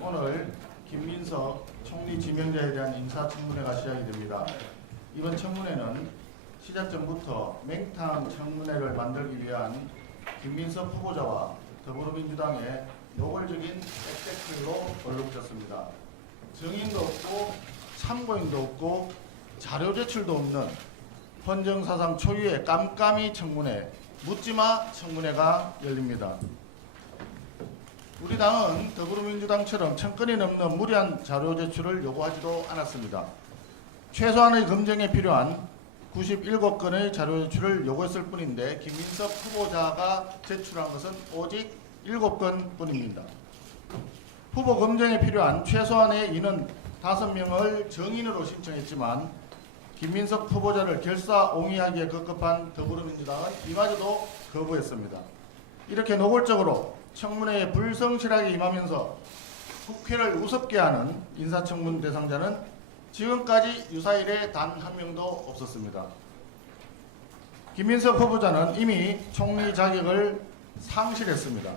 오늘 김민석 총리 지명자에 대한 인사청문회가 시작이 됩니다. 이번 청문회는 시작 전부터 맹탕 청문회를 만들기 위한 김민석 후보자와 더불어민주당의 노골적인 백태클로 얼룩졌습니다. 증인도 없고 참고인도 없고 자료 제출도 없는 헌정사상 초유의 깜깜이 청문회, 묻지마 청문회가 열립니다. 우리 당은 더불어민주당처럼 1000건이 넘는 무리한 자료 제출을 요구하지도 않았습니다. 최소한의 검증에 필요한 97건의 자료 제출을 요구했을 뿐인데 김민석 후보자가 제출한 것은 오직 7건 뿐입니다. 후보 검증에 필요한 최소한의 인원 5명을 정인으로 신청했지만 김민석 후보자를 결사옹위하기에 급급한 더불어민주당은 이마저도 거부했습니다. 이렇게 노골적으로 청문회에 불성실하게 임하면서 국회를 우습게 하는 인사청문 대상자는 지금까지 유사일에 단 한 명도 없었습니다. 김민석 후보자는 이미 총리 자격을 상실했습니다.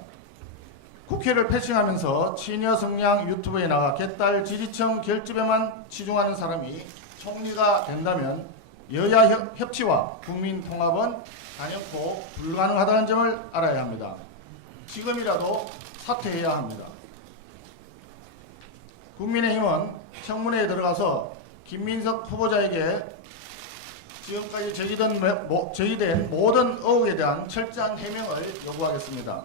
국회를 패싱하면서 친여 성향 유튜브에 나가 개딸 지지층 결집에만 치중하는 사람이 총리가 된다면 여야 협치와 국민 통합은 단연코 불가능하다는 점을 알아야 합니다. 지금이라도 사퇴해야 합니다. 국민의힘은 청문회에 들어가서 김민석 후보자에게 지금까지 제기된 모든 의혹에 대한 철저한 해명을 요구하겠습니다.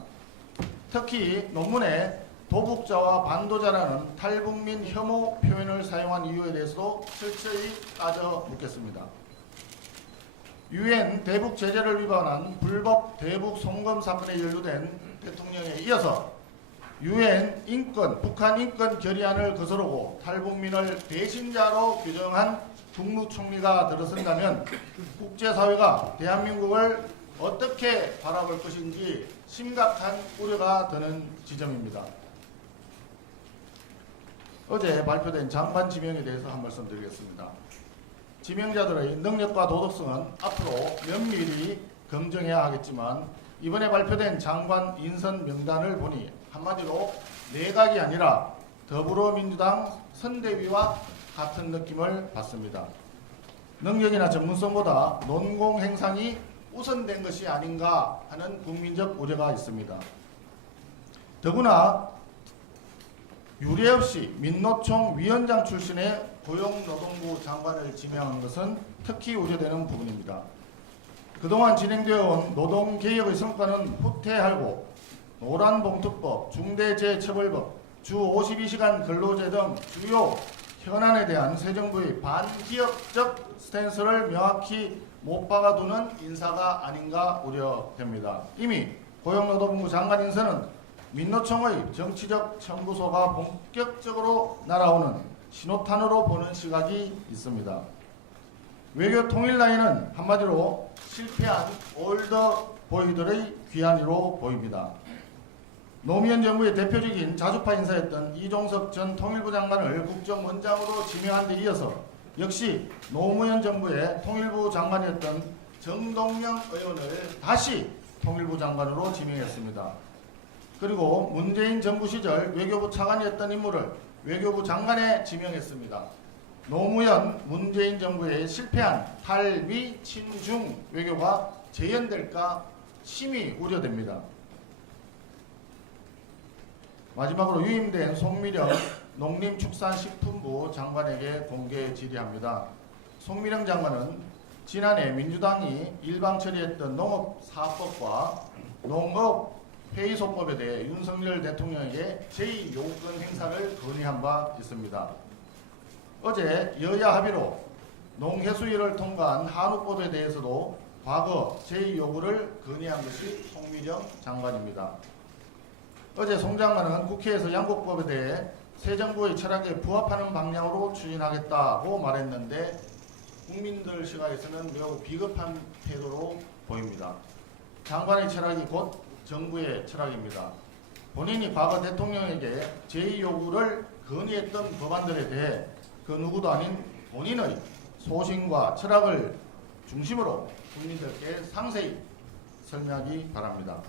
특히 논문에 도북자와 반도자라는 탈북민 혐오 표현을 사용한 이유에 대해서도 철저히 따져 묻겠습니다. 유엔 대북 제재를 위반한 불법 대북 송금 사건에 연루된 대통령에 이어서 유엔 인권, 북한 인권 결의안을 거스르고 탈북민을 배신자로 규정한 국무총리가 들어선다면 국제사회가 대한민국을 어떻게 바라볼 것인지 심각한 우려가 드는 지점입니다. 어제 발표된 장관 지명에 대해서 한 말씀 드리겠습니다. 지명자들의 능력과 도덕성은 앞으로 면밀히 검증해야 하겠지만 이번에 발표된 장관 인선 명단을 보니 한마디로 내각이 아니라 더불어민주당 선대위와 같은 느낌을 받습니다. 능력이나 전문성보다 논공행상이 우선된 것이 아닌가 하는 국민적 우려가 있습니다. 더구나 유례 없이 민노총 위원장 출신의 고용노동부 장관을 지명한 것은 특히 우려되는 부분입니다. 그동안 진행되어 온 노동개혁의 성과는 후퇴하고 노란봉투법, 중대재해처벌법, 주 52시간 근로제 등 주요 현안에 대한 새 정부의 반기업적 스탠스를 명확히 못 박아두는 인사가 아닌가 우려됩니다. 이미 고용노동부 장관 인선은 민노총의 정치적 청구소가 본격적으로 날아오는 신호탄으로 보는 시각이 있습니다. 외교 통일 라인은 한마디로 실패한 올더 보이들의 귀환이로 보입니다. 노무현 정부의 대표적인 자주파 인사였던 이종석 전 통일부 장관을 국정원장으로 지명한 데 이어서 역시 노무현 정부의 통일부 장관이었던 정동영 의원을 다시 통일부 장관으로 지명했습니다. 그리고 문재인 정부 시절 외교부 차관이었던 인물을 외교부 장관에 지명했습니다. 노무현 문재인 정부의 실패한 탈미 친중 외교가 재현될까 심히 우려됩니다. 마지막으로 유임된 송미령 농림축산식품부 장관에게 공개 질의합니다. 송미령 장관은 지난해 민주당이 일방 처리했던 농업사업법과 농업회의소법에 대해 윤석열 대통령에게 제2요구권 행사를 건의한 바 있습니다. 어제 여야 합의로 농해수위를 통과한 한우법에 대해서도 과거 제2요구를 건의한 것이 송미령 장관입니다. 어제 송 장관은 국회에서 양곡법에 대해 새 정부의 철학에 부합하는 방향으로 추진하겠다고 말했는데 국민들 시각에서는 매우 비겁한 태도로 보입니다. 장관의 철학이 곧 정부의 철학입니다. 본인이 과거 대통령에게 제2요구를 건의했던 법안들에 대해 그 누구도 아닌 본인의 소신과 철학을 중심으로 국민들께 상세히 설명하기 바랍니다.